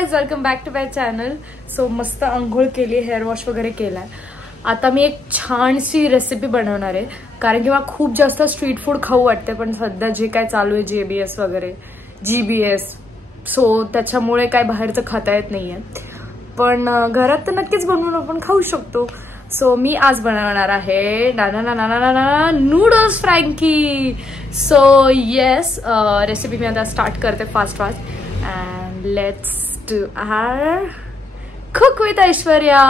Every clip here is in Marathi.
Guys, welcome back to my channel. So मस्त आंघोळ केली, हेअर वॉश वगैरे केलाय. आता मी एक छानशी रेसिपी बनवणार आहे, कारण की मला खूप जास्त स्ट्रीट फूड खाऊ वाटते. पण सध्या जे काय चालू आहे JBS वगैरे GBS, सो त्याच्यामुळे काय बाहेरचं खाता येत नाहीये. पण घरात तर नक्कीच बनवून आपण खाऊ शकतो. सो मी आज बनवणार आहे noodles frankie. So yes, recipe मी आता स्टार्ट करते fast and let's do our cook with Aishwarya.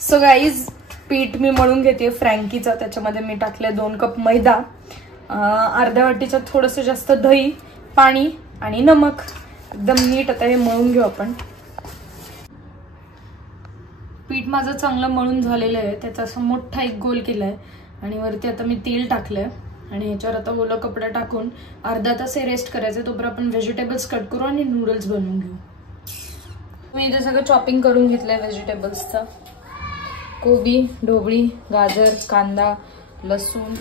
So guys, पीठ मी मळून घेते फ्रँकीचं. त्याच्यामध्ये मी टाकले 2 कप मैदा, अर्ध्या वाटीचं थोडंसं जास्त दही, पाणी आणि नमक. एकदम नीट आता हे मळून घेऊ आपण. पीठ माझं चांगलं मळून झालेलं आहे. त्याचा असा मोठा एक गोल केलाय आणि वरती आता मी तेल टाकलंय आणि ह्याच्यावर आता ओला कपडा टाकून अर्धा तास हे रेस्ट करायचं. तोपर्यंत आपण व्हेजिटेबल्स कट करू आणि नूडल्स बनवून घेऊ. मी इथे सगळं चॉपिंग करून घेतलंय व्हेजिटेबल्सचं. कोबी, ढोबळी, गाजर, कांदा, लसूण,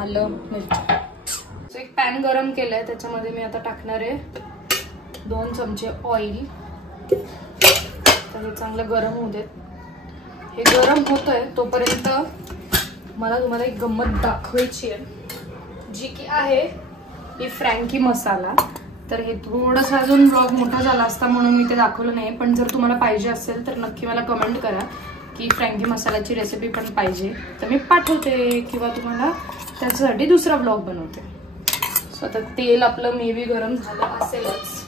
आलं, मिरची. एक पॅन गरम केलंय, त्याच्यामध्ये मी आता टाकणार आहे 2 चमचे ऑइल. तर हे चांगलं गरम होऊ देत. हे गरम होतंय तोपर्यंत मला तुम्हाला एक गंमत दाखवायची आहे, जी की आहे ही फ्रँकी मसाला. तर हे थोडंसं अजून ब्लॉग मोठा झाला असता म्हणून मी ते दाखवलं नाही. पण जर तुम्हाला पाहिजे असेल तर नक्की मला कमेंट करा की फ्रँकी मसाल्याची रेसिपी पण पाहिजे, तर मी पाठवते किंवा तुम्हाला त्याच्यासाठी दुसरा ब्लॉग बनवते. सो आता तेल आपलं मे बी गरम झालं असेलच.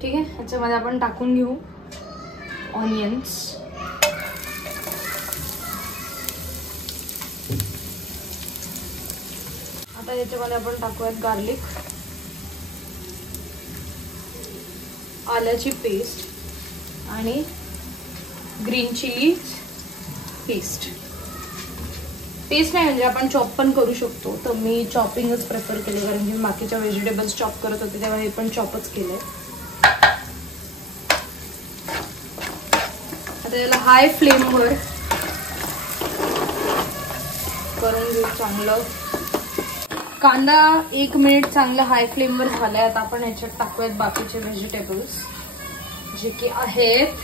ठीक आहे, ह्याच्यामध्ये आपण टाकून घेऊ ऑनियन्स. आता याच्यामध्ये आपण टाकूयात गार्लिक, आल्याची पेस्ट आणि ग्रीन चिली पेस्ट. पेस्ट नाही म्हणजे आपण चॉप पण करू शकतो, तर मी चॉपिंगच प्रेफर केले, कारण की बाकीच्या व्हेजिटेबल्स चॉप करत होते तेव्हा हे पण चॉपच केलंय. आता याला हाय फ्लेमवर करून घेऊ चांगलं. कांदा 1 मिनिट चांगलं हाय फ्लेमवर झालाय. आता आपण ह्याच्यात टाकूयात बाकीचे व्हेजिटेबल्स, जे की आहेत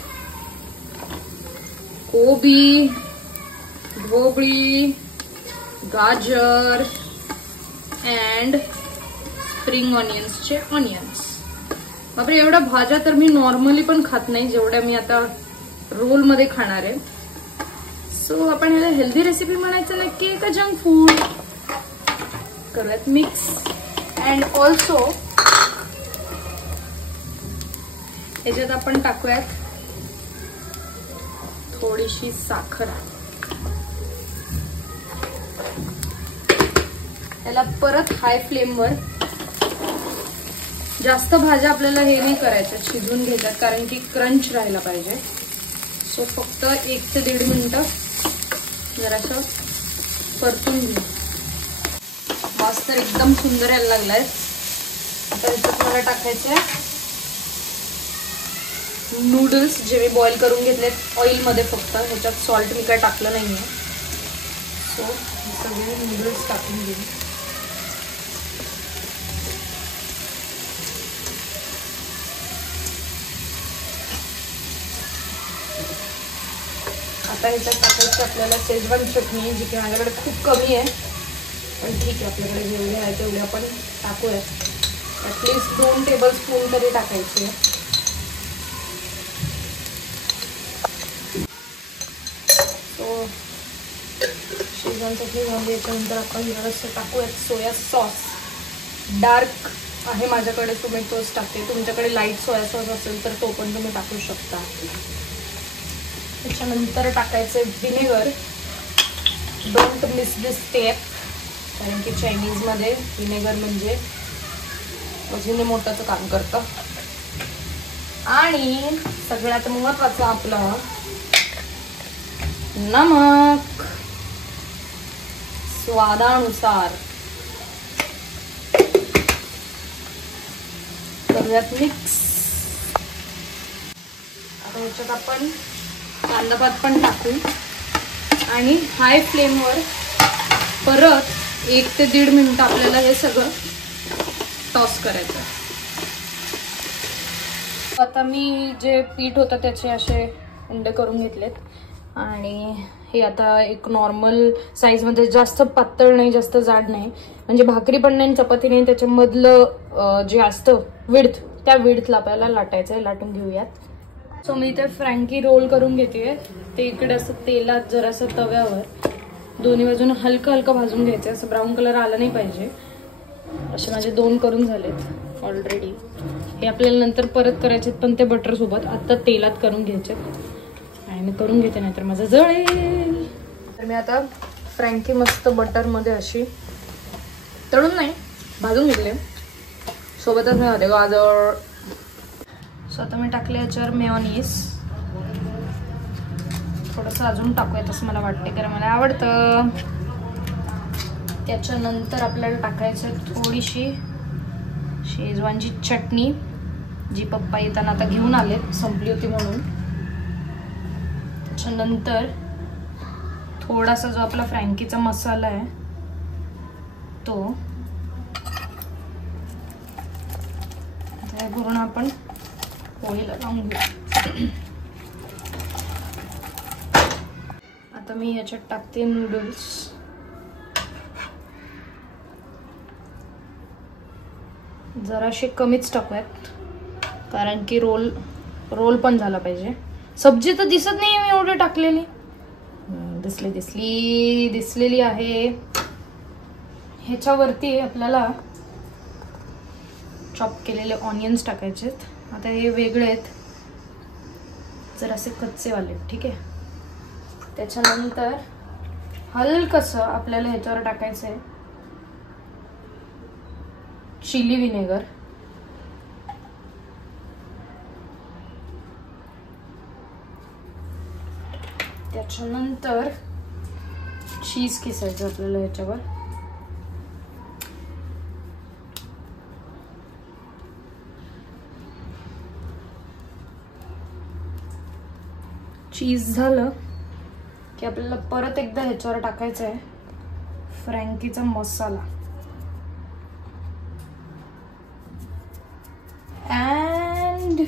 कोबी, ढोबळी, गाजर अँड स्प्रिंग ऑनियन्सचे ऑनियन्स. बापरे, एवढ्या भाज्या तर मी नॉर्मली पण खात नाही जेवढ्या मी आता रोल मध्ये खाणार आहे. सो आपण ह्याला हेल्दी रेसिपी म्हणायचं नक्की का जंक फूड. करूयात मिक्स. अँड ऑल्सो ह्याच्यात आपण टाकूयात थोडीशी साखर. याला परत हाय फ्लेमवर. जास्त भाज्या आपल्याला हे नाही करायच्या, शिजवून घ्यायच्यात, कारण की क्रंच राहायला पाहिजे. सो फक्त 1 ते 1.5 मिनिटं जरासं परतून घेऊ. वास तर एकदम सुंदर यायला लागलाय. आता ह्याच्यात मला टाकायचे नूडल्स, जे मी बॉईल करून घेतलेत ऑइल मध्ये. फक्त ह्याच्यात सॉल्ट मी काय टाकलं नाहीये. सो सगळे नूडल्स टाकून घेऊ. आता ह्याच्यात टाकायची आपल्याला शेजवान चटणी, जी की माझ्याकडे खूप कमी आहे, पण ठीक आहे, आपल्याकडे जेवढे आहे तेवढे आपण टाकूया. ॲटलिस्ट 2 टेबलस्पून तरी टाकायचे. तो शेजवान चटणी झाली. याच्यानंतर आपण जरासं टाकूयात सोया सॉस. डार्क आहे माझ्याकडे, तुम्ही तोच टाकते. तुमच्याकडे लाईट सोया सॉस असेल तर तो पण तुम्ही टाकू शकता. त्याच्यानंतर टाकायचं vinegar. Don't miss this step, कारण की चायनीजमध्ये व्हिनेगर म्हणजे अजून मोठंच काम करतं. आणि सगळ्यात महत्त्वाचं आपलं नमक स्वादानुसार. करूयात मिक्स. आता ह्याच्यात आपण कांदा भात पण टाकू आणि हाय फ्लेमवर परत 1 ते 1.5 मिनिट आपल्याला हे सगळं टॉस करायचं. आता मी जे पीठ होतं त्याचे असे उंडे करून घेतलेत आणि हे आता एक नॉर्मल साईजमध्ये, जास्त पातळ नाही जास्त जाड नाही, म्हणजे भाकरी पण नाही चपाती नाही, त्याच्या मधलं जे असतं विड्थ, त्या विड्थला आपल्याला लाटायचं आहे. लाटून घेऊयात. सो मी इथे फ्रँकी रोल करून घेते. ते इकडे असं तेलात जरासं तव्यावर दोन्ही बाजूने हलकं हलकं भाजून घ्यायचं. असं ब्राऊन कलर आला नाही पाहिजे. असे माझे 2 करून झालेत ऑलरेडी. हे आपल्याला नंतर परत करायचे पण ते बटर सोबत. आता तेलात करून घ्यायचे आणि मी करून घेते, नाहीतर माझं जळेल. तर मी आता फ्रँकी मस्त बटर मध्ये अशी तळून नाही भाजून घेतले. सोबतच मी होते गाजर. सो आता मी टाकले याच्यावर मेयोनीज. थोडंसं अजून टाकूयात असं मला वाटते, कारण मला आवडतं. त्याच्यानंतर आपल्याला टाकायचं थोडीशी शेजवानची चटणी, जी पप्पा येताना आता घेऊन आले, संपली होती म्हणून. त्याच्यानंतर थोडासा जो आपला फ्रँकीचा मसाला आहे तो करून आपण पोळीला लावून घेऊ. आता मी याच्यात टाकते नूडल्स. जराशे कमीच टाकूयात, कारण की रोल पण झाला पाहिजे. सब्जी तर दिसत नाही मी एवढी टाकलेली. दिसलेली आहे. ह्याच्यावरती आपल्याला चॉप केलेले ऑनियन्स टाकायचेत. आता हे वेगळे आहेत, जरासे कच्चेवाले, ठीक आहे. त्याच्यानंतर हलकसं आपल्याला ह्याच्यावर टाकायचं आहे चिली विनेगर. त्याच्यानंतर चीज किसायचं आपल्याला ह्याच्यावर. चीज झालं की आपल्याला परत एकदा ह्याच्यावर टाकायचं आहे फ्रँकीचा मसाला. And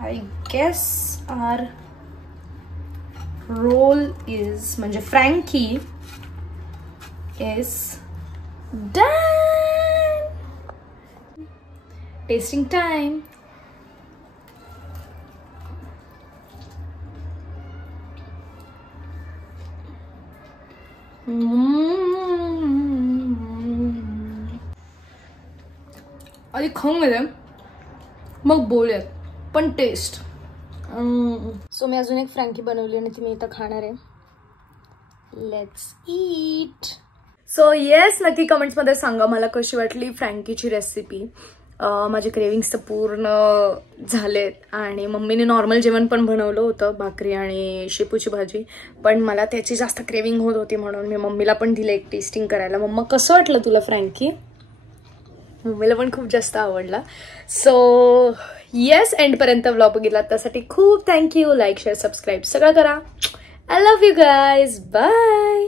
I guess our roll is, म्हणजे Frankie is done. Tasting time. आधी खाऊन घेते मग बोलूयात, पण टेस्ट. सो मी अजून एक फ्रँकी बनवली आणि ती मी इथं खाणार आहे. Let's eat. सो येस, नक्की कमेंट्समध्ये सांगा मला कशी वाटली फ्रँकीची रेसिपी. माझे क्रेविंग्स तर पूर्ण झालेत आणि मम्मीने नॉर्मल जेवण पण बनवलं होतं, भाकरी आणि शेपूची भाजी, पण मला त्याची जास्त क्रेविंग होत होती म्हणून मी मम्मीला पण दिलं एक टेस्टिंग करायला. मम्मा कसं वाटलं तुला फ्रँकी? मम्मीला पण खूप जास्त आवडला. सो येस, एंडपर्यंत व्लॉग बघितला त्यासाठी खूप थँक्यू. लाईक, शेअर, सबस्क्राईब सगळं करा. I love you guys. Bye.